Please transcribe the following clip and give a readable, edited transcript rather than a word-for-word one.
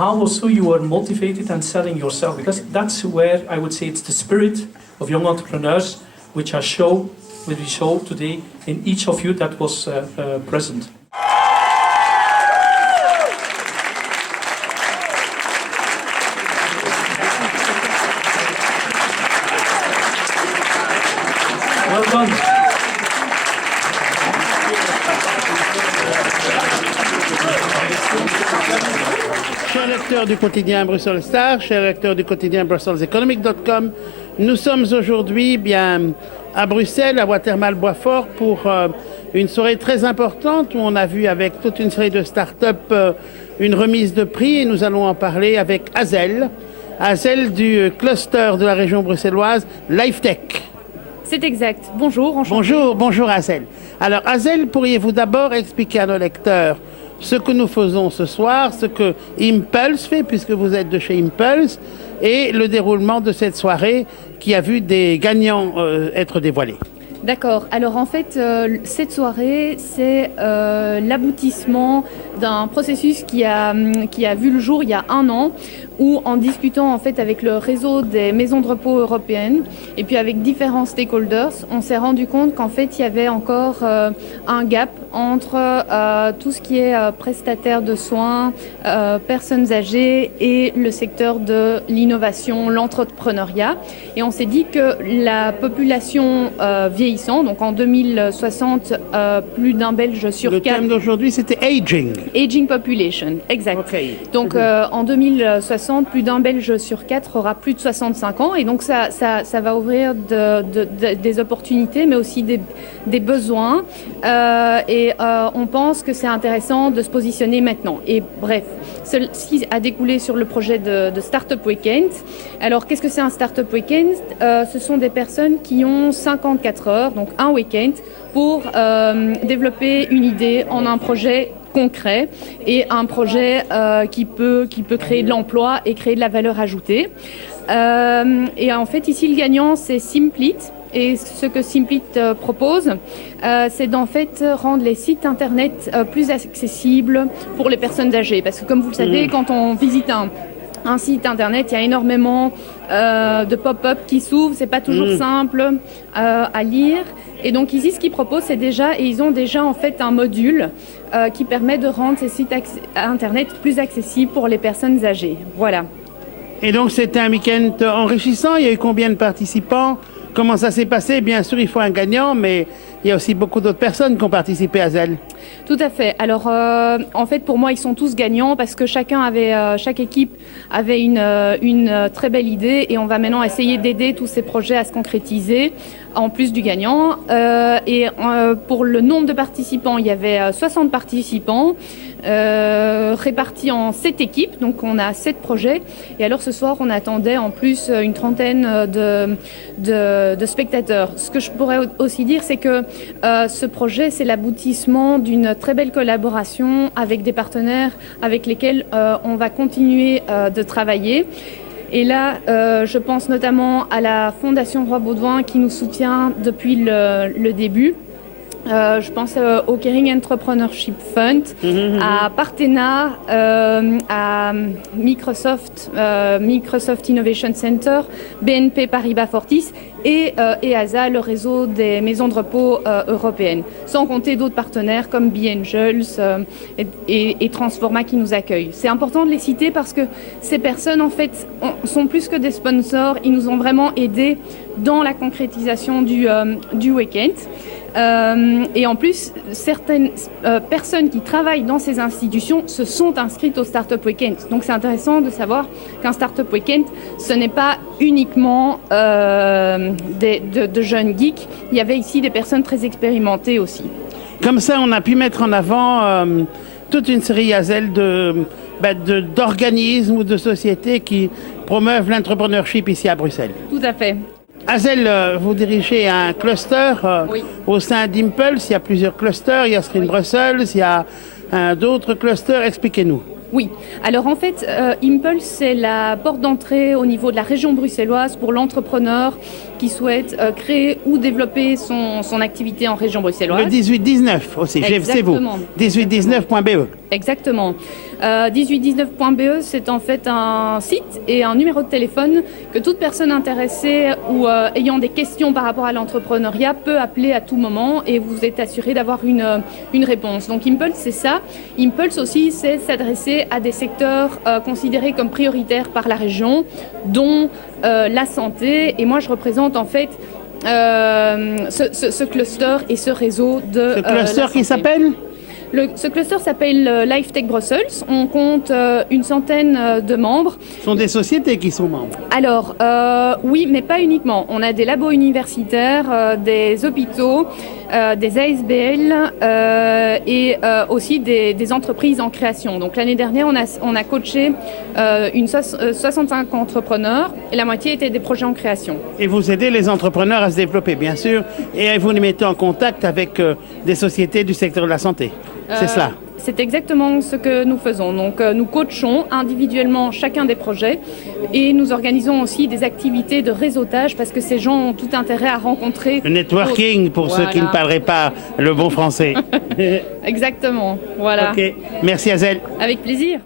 how also you are motivated and selling yourself, because that's where I would say it's the spirit of young entrepreneurs, which we show today in each of you that was present. Well done. Chers lecteurs du quotidien Bruxelles Star, chers lecteurs du quotidien BrusselsEconomic.com, nous sommes aujourd'hui à Bruxelles, à Watermal Boisfort, pour une soirée très importante où on a vu avec toute une série de start-up une remise de prix, et nous allons en parler avec Hazel du cluster de la région bruxelloise LifeTech. C'est exact. Bonjour, enchanté. Bonjour Hazel. Alors Hazel, pourriez-vous d'abord expliquer à nos lecteurs ce que nous faisons ce soir, ce que Impulse fait, puisque vous êtes de chez Impulse, et le déroulement de cette soirée qui a vu des gagnants être dévoilés. D'accord. Alors en fait, cette soirée, c'est l'aboutissement d'un processus qui a vu le jour il y a 1 an, où en discutant en fait avec le réseau des maisons de repos européennes et puis avec différents stakeholders, on s'est rendu compte qu'en fait il y avait encore un gap entre tout ce qui est prestataire de soins, personnes âgées et le secteur de l'innovation, l'entrepreneuriat. Et on s'est dit que la population vieillissant, donc en 2060, plus d'un Belge sur 4... Le thème d'aujourd'hui, c'était aging. Aging population, exact. Okay. Donc en 2060, plus d'un Belge sur 4 aura plus de 65 ans, et donc ça va ouvrir des opportunités, mais aussi des besoins. Et on pense que c'est intéressant de se positionner maintenant. Et bref, ceci a découlé sur le projet de Startup Weekend. Alors, qu'est-ce que c'est un Startup Weekend? Ce sont des personnes qui ont 54 heures, donc un week-end, pour développer une idée en un projet concret et un projet qui peut créer de l'emploi et créer de la valeur ajoutée. Et en fait, ici, le gagnant, c'est Simplit. Et ce que Simplit propose, c'est d'en fait rendre les sites internet plus accessibles pour les personnes âgées. Parce que comme vous le savez, quand on visite un site internet, il y a énormément de pop-up qui s'ouvrent, c'est pas toujours simple à lire. Et donc ici, ce qu'ils proposent, ils ont déjà en fait un module qui permet de rendre ces sites internet plus accessibles pour les personnes âgées. Voilà. Et donc c'était un week-end enrichissant. Il y a eu combien de participants? Comment ça s'est passé? Bien sûr, il faut un gagnant, mais il y a aussi beaucoup d'autres personnes qui ont participé à ZEL. Tout à fait. Alors, en fait, pour moi, ils sont tous gagnants parce que chaque équipe avait une très belle idée, et on va maintenant essayer d'aider tous ces projets à se concrétiser, en plus du gagnant. Pour le nombre de participants, il y avait 60 participants répartis en 7 équipes, donc on a 7 projets. Et alors ce soir, on attendait en plus une trentaine de spectateurs. Ce que je pourrais aussi dire, c'est que ce projet, c'est l'aboutissement d'une très belle collaboration avec des partenaires avec lesquels on va continuer de travailler. Et là, je pense notamment à la Fondation Roi Baudouin qui nous soutient depuis le début. Je pense au Caring Entrepreneurship Fund, à Partena, à Microsoft Innovation Center, BNP Paribas Fortis et EASA, le réseau des maisons de repos européennes, sans compter d'autres partenaires comme B-Angels et Transforma qui nous accueillent. C'est important de les citer parce que ces personnes, en fait, sont plus que des sponsors. Ils nous ont vraiment aidés dans la concrétisation du week-end. Et en plus, certaines personnes qui travaillent dans ces institutions se sont inscrites au Startup Weekend. Donc c'est intéressant de savoir qu'un Startup Weekend, ce n'est pas uniquement de jeunes geeks. Il y avait ici des personnes très expérimentées aussi. Comme ça, on a pu mettre en avant toute une série d'organismes ou de sociétés qui promeuvent l'entrepreneurship ici à Bruxelles. Tout à fait. Hazel, vous dirigez un cluster oui. Au sein d'Impulse. Il y a plusieurs clusters. Il y a Screen Brussels, il y a d'autres clusters. Expliquez-nous. Oui, alors en fait, Impulse, c'est la porte d'entrée au niveau de la région bruxelloise pour l'entrepreneur qui souhaite créer ou développer son activité en région bruxelloise. Le 18-19 aussi, c'est vous. Exactement. 1819.be. Exactement. 1819.be, c'est en fait un site et un numéro de téléphone que toute personne intéressée ou ayant des questions par rapport à l'entrepreneuriat peut appeler à tout moment et vous êtes assuré d'avoir une réponse. Donc Impulse, c'est ça. Impulse aussi, c'est s'adresser à des secteurs considérés comme prioritaires par la région, dont la santé. Et moi, je représente en fait ce cluster et ce réseau de Ce cluster la qui santé. s'appelle Ce cluster s'appelle Life Tech Brussels. On compte une centaine de membres. Ce sont des sociétés qui sont membres. Alors, oui, mais pas uniquement. On a des labos universitaires, des hôpitaux, des ASBL et aussi des entreprises en création. Donc l'année dernière, on a coaché 65 entrepreneurs et la moitié étaient des projets en création. Et vous aidez les entrepreneurs à se développer, bien sûr, et vous les mettez en contact avec des sociétés du secteur de la santé. C'est cela. C'est exactement ce que nous faisons. Donc, nous coachons individuellement chacun des projets et nous organisons aussi des activités de réseautage parce que ces gens ont tout intérêt à rencontrer. Le networking pour ceux qui ne Voilà. parleraient pas le bon français. Exactement. Voilà. Ok. Merci Azel. Avec plaisir.